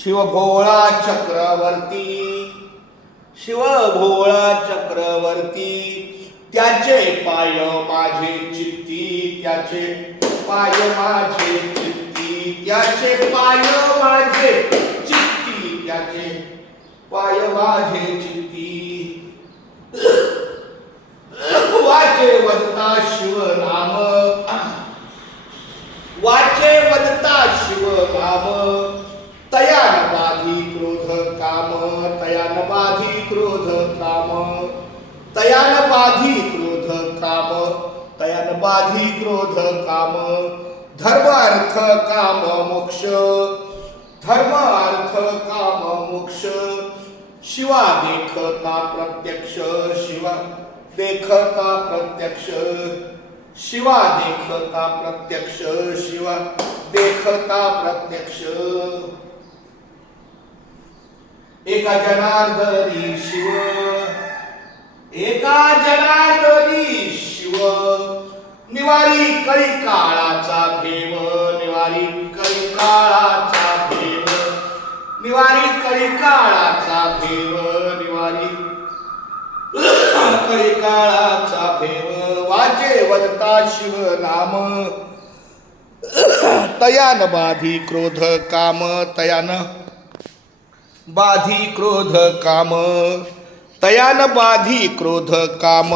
शिवभोळा चक्रवर्ती, शिवभोळा चक्रवर्ती, त्याचे पाय माझे चित्ती, त्याचे पाय माझे चित्ती, त्याचे पाय माझे चित्ती, त्याचे पाय माझे चित्ती. वाचे वदता शिवनाम, वाचे वदता शिवनाम, तयान बाधी क्रोध काम, तयान बाधी क्रोध काम, तयान बाधी क्रोध काम, तयान बाधी क्रोध काम. धर्म अर्थ काम मोक्ष, धर्म अर्थ काम मोक्ष. शिवा देखता प्रत्यक्ष, शिवा देखता प्रत्यक्ष, शिवा देखता प्रत्यक्ष, शिवा देखता प्रत्यक्ष. एका जनार्दनी शिव, एका जनार्दनी शिव, निवारी कळी काळाचा भेव, निवारी कळी काळाचा भेव, निवारी कळी काळाचा भेव, निवारी कळी काळाचा भेव. वाचे वदता शिव नाम, तयान बाधी क्रोध काम, तयान बाधी क्रोध काम, तयान बाधी क्रोध काम.